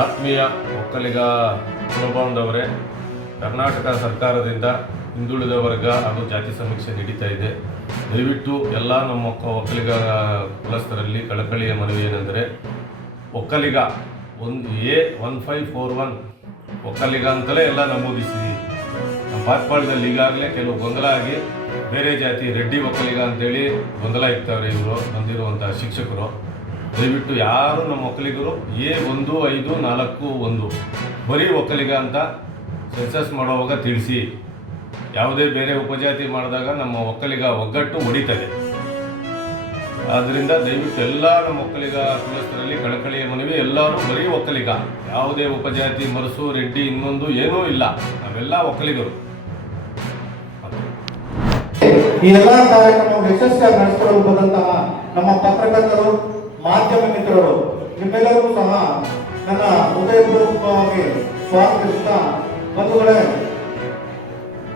ಆತ್ಮೀಯ ಒಕ್ಕಲಿಗ ಕುಲಬಾಂಧವರೇ, ಕರ್ನಾಟಕ ಸರ್ಕಾರದಿಂದ ಹಿಂದುಳಿದ ವರ್ಗ ಹಾಗೂ ಜಾತಿ ಸಮೀಕ್ಷೆ ನಡೀತಾ ಇದೆ. ದಯವಿಟ್ಟು ಎಲ್ಲ ನಮ್ಮ ಒಕ್ಕಲಿಗ ಕುಲಸ್ಥರಲ್ಲಿ ಕಳಕಳಿಯ ಮನವಿ ಏನೆಂದರೆ, ಒಕ್ಕಲಿಗ A1541 ಒಕ್ಕಲಿಗ ಅಂತಲೇ ಎಲ್ಲ ನಮೂದಿಸಿ. ನಮ್ಮ ಪಾತ್ಪಾಳ್ಯದಲ್ಲಿ ಈಗಾಗಲೇ ಕೆಲವು ಗೊಂದಲ ಆಗಿ ಬೇರೆ ಜಾತಿ ರೆಡ್ಡಿ ಒಕ್ಕಲಿಗ ಅಂತೇಳಿ ಗೊಂದಲ ಇರ್ತಾರೆ ಇವರು ಬಂದಿರುವಂಥ ಶಿಕ್ಷಕರು. ದಯವಿಟ್ಟು ಯಾರು ನಮ್ಮ ಒಕ್ಕಲಿಗರು A1541 ಬರೀ ಒಕ್ಕಲಿಗ ಅಂತ ಸೆನ್ಸಸ್ ಮಾಡುವಾಗ ತಿಳಿಸಿ. ಯಾವುದೇ ಬೇರೆ ಉಪಜಾತಿ ಮಾಡಿದಾಗ ನಮ್ಮ ಒಕ್ಕಲಿಗ ಒಗ್ಗಟ್ಟು ಹೊಡಿತದೆ. ಆದ್ದರಿಂದ ದಯವಿಟ್ಟು ಎಲ್ಲ ನಮ್ಮ ಒಕ್ಕಲಿಗ ಕುಲಸ್ಥರಲ್ಲಿ ಕಳಕಳಿಯ ಮನವಿ, ಎಲ್ಲರೂ ಬರೀ ಒಕ್ಕಲಿಗ, ಯಾವುದೇ ಉಪಜಾತಿ ಮರಸು ರೆಡ್ಡಿ ಇನ್ನೊಂದು ಏನೂ ಇಲ್ಲ, ನಾವೆಲ್ಲ ಒಕ್ಕಲಿಗರು. ಈ ಎಲ್ಲ ಕಾರ್ಯಕ್ರಮವನ್ನು ಯಶಸ್ವಿಯಾಗಿ ನಡೆಸಿಕೊಂಡು ಬಂದಂತಹ ನಮ್ಮ ಪತ್ರಕರ್ತರು, ಮಾಧ್ಯಮ ಮಿತ್ರರು ನಿಮ್ಮೆಲ್ಲರಿಗೂ ಸಹ ನನ್ನ ಹೃದಯಪೂರ್ವಕವಾಗಿ ಸ್ವಾಗತಿಸುತ್ತಾ, ಬಂಧುಗಳೇ,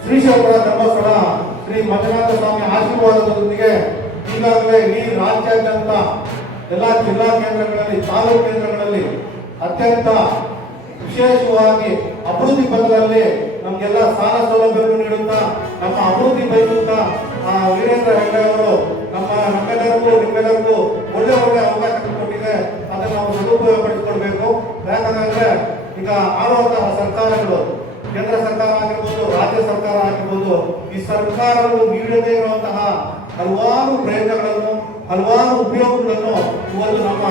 ಶ್ರೀಶೈಲ ಧರ್ಮಸ್ಥಳ ಶ್ರೀ ಮಂಜುನಾಥ ಸ್ವಾಮಿ ಆಶೀರ್ವಾದದೊಂದಿಗೆ ಈಗಾಗಲೇ ಈ ರಾಜ್ಯಾದ್ಯಂತ ಎಲ್ಲ ಜಿಲ್ಲಾ ಕೇಂದ್ರಗಳಲ್ಲಿ, ತಾಲೂಕು ಕೇಂದ್ರಗಳಲ್ಲಿ ಅತ್ಯಂತ ವಿಶೇಷವಾಗಿ ಅಭಿವೃದ್ಧಿ ಪಥದಲ್ಲಿ ನಮಗೆಲ್ಲ ಸಾಲ ಸೌಲಭ್ಯವನ್ನು ನೀಡುತ್ತಾ ನಮ್ಮ ಅಭಿವೃದ್ಧಿ ಬಯಸುತ್ತಾ ವೀರೇಂದ್ರ ಹೆಗ್ಡೆ ಅವರು ನಮ್ಮೆಲ್ಲರಿಗೂ ನಿಮ್ಮೆಲ್ಲರಿಗೂ ಒಳ್ಳೆ ಅವಕಾಶ ಕೊಟ್ಟಿದೆ. ಅದನ್ನು ನಾವು ಸದುಪಯೋಗ ಪಡಿಸಿಕೊಳ್ಬೇಕು. ಯಾಕಂದ್ರೆ ಈಗ ಆಳುವಂತಹ ಸರ್ಕಾರಗಳು, ಕೇಂದ್ರ ಸರ್ಕಾರ ಆಗಿರ್ಬೋದು, ರಾಜ್ಯ ಸರ್ಕಾರ ಆಗಿರ್ಬೋದು, ಈ ಸರ್ಕಾರಗಳು ನೀಡದೇ ಇರುವಂತಹ ಹಲವಾರು ಪ್ರಯತ್ನಗಳನ್ನು, ಹಲವಾರು ಉಪಯೋಗಗಳನ್ನು ಇವತ್ತು ನಮ್ಮ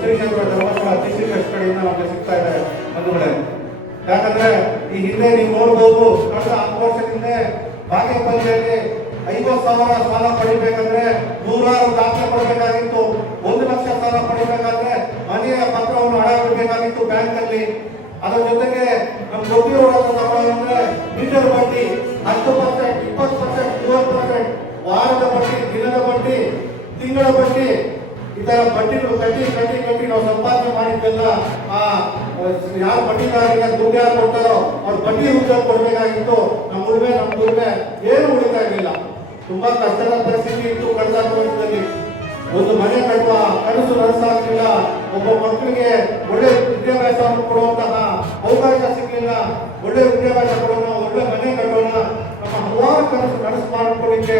ಶ್ರೀಶೈಲ ಧರ್ಮಸ್ಥಳ ಡಿಸ್ಟ್ರಿಕ್ಟ್ ಕಡೆಯಿಂದ ನಮಗೆ ಸಿಗ್ತಾ ಇದೆ ಬಂಧುಗಳೇ. ಯಾಕಂದ್ರೆ ಈ ಹಿಂದೆ ನೀವು ನೋಡ್ಬೋದು, ಕಳೆದ 4 ವರ್ಷದಿಂದ ಬಾಗೇಪಲ್ಲಿಯಲ್ಲಿ 50,000 ಸಾಲ ಪಡಿಬೇಕಂದ್ರೆ 100 ದಾಖಲೆ ಪಡಬೇಕಾಗಿತ್ತು. 1 ಲಕ್ಷ ಸಾಲ ಪಡಿಬೇಕಾದ್ರೆ ಮನೆಯ ಪತ್ರವನ್ನು ಹಣ ಬ್ಯಾಂಕ್ ಅಲ್ಲಿ. ಅದರ ಜೊತೆಗೆ ನಮ್ಗೆ ಗೊತ್ತಿರೋದ್ರೆ ಮೀಟರ್ ಬಡ್ಡಿ 10%, 20%, 30%, ವಾರದ ಬಡ್ಡಿ, ದಿನದ ಬಡ್ಡಿ, ತಿಂಗಳ ಬಡ್ಡಿ, ಈ ತರ ಬಡ್ಡಿಗಳು ಕಟ್ಟಿ ನಾವು ಸಂಪಾದನೆ ಮಾಡಿದ್ದೆಲ್ಲ ಯಾರು ಬಡ್ಡಿದಾರರಿಗೆ ದುಡ್ಡು ಯಾರು ಕೊಡ್ತಾರೋ ಅವ್ರು ಬಡ್ಡಿ ಉದ್ಯೋಗ ಕೊಡಬೇಕಾಗಿತ್ತು. ನಮ್ಮ ದುಡಿಮೆ ಏನು ಉಳಿತಾ ಇರಲಿಲ್ಲ. ತುಂಬಾ ಕಷ್ಟದ ಪರಿಸ್ಥಿತಿ ಇತ್ತು. ಕಳೆದ ವರ್ಷದಲ್ಲಿ ಒಂದು ಮನೆ ಕಟ್ಟುವ ಕನಸು ನನಸಾಗಲಿಲ್ಲ. ಒಬ್ಬ ಮಕ್ಕಳಿಗೆ ಒಳ್ಳೆ ವಿದ್ಯಾಭ್ಯಾಸವನ್ನು ಕೊಡುವಂತಹ ಅವಕಾಶ ಸಿಗಲಿಲ್ಲ. ಒಳ್ಳೆ ವಿದ್ಯಾಭ್ಯಾಸ ಕೊಡೋಣ, ಒಳ್ಳೆ ಮನೆ ಕಟ್ಟೋಣ, ನಮ್ಮ ಹಲವಾರು ಕನಸು ನನಸು ಮಾಡಿಕೊಳ್ಳಿಕ್ಕೆ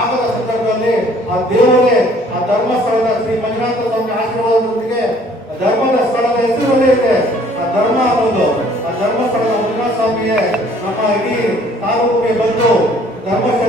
ಆಗದ ಸಂದರ್ಭದಲ್ಲಿ ಆ ದೇವರೇ, ಆ ಧರ್ಮಸ್ಥಳದ ಶ್ರೀ ಮಂಜುನಾಥ ಸ್ವಾಮಿ ಆಶೀರ್ವಾದದೊಂದಿಗೆ, ಧರ್ಮದ ಸ್ಥಳದ ಹೆಸರಲ್ಲೇ ಇದೆ ಆ ಧರ್ಮ ಅನ್ನೋದು, ಆ ಧರ್ಮಸ್ಥಳದ ಮಂಜುನಾಥ ಸ್ವಾಮಿಯೇ ನಮ್ಮ ಇಡೀ ತಾಲೂಕಿಗೆ ಬಂದು ಧರ್ಮಸ್ಥಳ